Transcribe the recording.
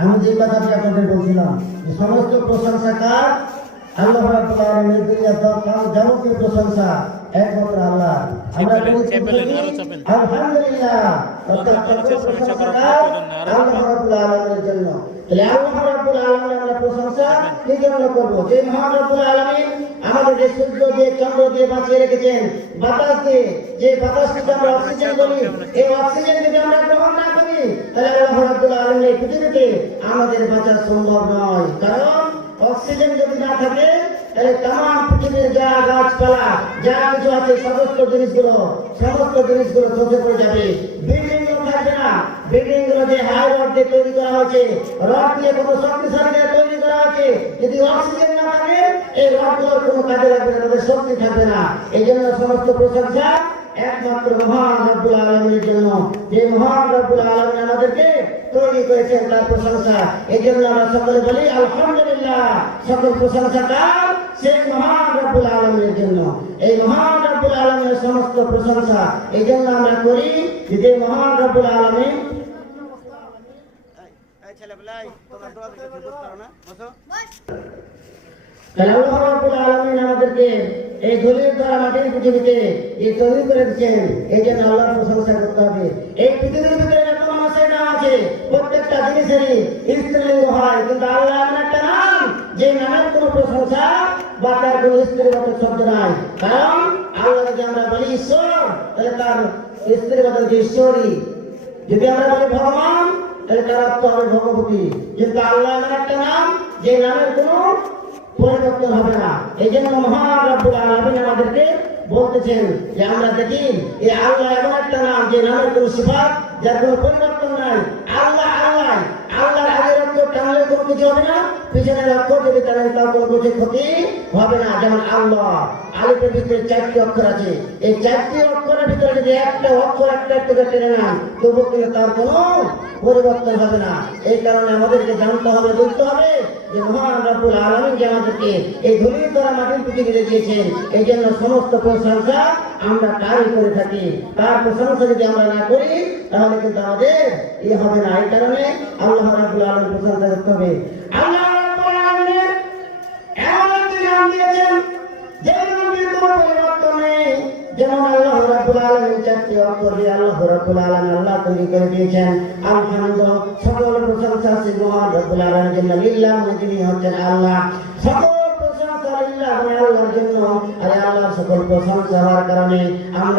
আমি যে কথাটি আপনাদের বলছিলাম যে সমস্ত প্রশংসা কার? আল্লাহ রাব্বুল আলামিনের দুনিয়ার যাবতীয় প্রশংসা একমাত্র আল্লাহ। আমরা আলহামদুলিল্লাহ আল্লাহ রাব্বুল আলামিনের জন্য। তাহলে আল্লাহ রাব্বুল আলামিনের আমরা প্রশংসা কি জন্য করব? যে মহান রাব্বুল আলামিন আমাদের যে সূর্য দিয়ে চন্দ্র দিয়ে বাঁচিয়ে রেখেছেন, বাতাস দিয়ে, যে বাতাসকে আমরা অক্সিজেন বলি, এই অক্সিজেন যদি আমরা গ্রহণ না করি তাহলে আল্লাহ রাব্বুল আলামিনের পৃথিবীতে আমাদের বাঁচা সম্ভব নয়। কারণ অক্সিজেন যদি না থাকে তাহলে তাম পৃথিবীর যা গাছপালা যা কিছু আছে সমস্ত জিনিসগুলো ধ্বসে পড়ে যাবে। বিল্ডিং গুলো থাকবে না। বিল্ডিং গুলো যে হাই রড দিয়ে তৈরি করা হয়েছে, রড দিয়ে কোনো শক্তিশালী দিয়ে তৈরি করা হয়েছে, যদি অক্সিজেন না থাকে এই রড গুলোর কোনো কাজে লাগবে না, তাদের শক্তি থাকবে না। এই জন্য সমস্ত প্রশংসা একমাত্র মহান রব্বুল আলামিনের জন্য। যে মহান রব্বুল আলামিন আমাদেরকে তৈরি করেছেন তার প্রশংসা। এই জন্য আমরা সকলে বলি আলহামদুলিল্লাহ। সকল প্রশংসা কার? সেই মহান রব্বুল আলামিনের জন্য। এই মহান রব্বুল আলামিনের সমস্ত প্রশংসা এই জন্য আমরা করি যে মহান রব্বুল আলামিন আল্লাহ রাব্বুল আলামিন আমাদেরকে এই দলিল দ্বারা মাটির পৃথিবীতে এই তৈরি করে দিচ্ছেন। এই জন্য আল্লাহর প্রশংসা করতে হবে। এই পৃথিবীর ভিতরে যত মানুষের নাম আছে প্রত্যেকটা জিনিসেরই স্ত্রীলিঙ্গ হয়, কিন্তু আল্লাহ এমন একটা নাম যে নামের কোনো প্রশংসা বা তার কোনো স্ত্রীবাচক শব্দ নাই। কারণ আল্লাহ যদি আমরা বলি ঈশ্বর তাহলে তার স্ত্রীবাচক যে ঈশ্বরী। যদি আমরা বলি ভগবান তাহলে তার অর্থ হবে ভগবতী। কিন্তু আল্লাহ এমন একটা নাম যে নামের কোনো পরিবর্তন হবে না। এই জন্য মহান রব্বুল আলামিন আমাদেরকে বলতেছেন যে আমরা দেখি এই আল্লাহ এমন একটা নাম যে নামের কোনো সিফাত যার কোনো পরিবর্তন নাই। আল্লাহ আল্লাহ আল্লাহর আগের অক্ষর টানলে কোনো কিছু হবে না, পিছনের অক্ষর যদি টানেন তার কোনো কিছু ক্ষতি হবে না। যেমন আল্লাহ আলিফের ভিতরে 4টি অক্ষর আছে। এই 4টি অক্ষরের ভিতরে যদি একটা অক্ষর একটা করে টেনে নেন তবু কিন্তু তার কোনো পরিবর্তন হবে না। এই কারণে আমাদেরকে জানতে হবে, বুঝতে হবে যে মহান রব্বুল আলামিন যে আমাদেরকে এই ধুলির দ্বারা মাটির পৃথিবীতে দিয়েছেন। এই জন্য সমস্ত প্রশংসা আমরা তারই করে থাকি। তার প্রশংসা যদি আমরা না করি তাহলে কিন্তু আমাদের হবে না। এই কারণে আল্লাহ রাব্বুল আলামিন প্রশংসা করতে হবে। আল্লাহ রাব্বুল আলামিন এমন একটি নাম দিয়েছেন যে নামের কোনো পরিবর্তন নেই। যেমন আল্লাহ রাব্বুল আলামিন 4টি অক্ষর দিয়ে আল্লাহ রাব্বুল আলামিন আল্লাহ তৈরি করে দিয়েছেন। আলহামদুলিল্লাহ সকল প্রশংসা আছে মহান রাব্বুল আলামিনের জন্য। লিল্লাহ যিনি হচ্ছেন আল্লাহ। সকল প্রশংসা লিল্লাহ আল্লাহর জন্য। আর আল্লাহর সকল প্রশংসা হওয়ার কারণে আমরা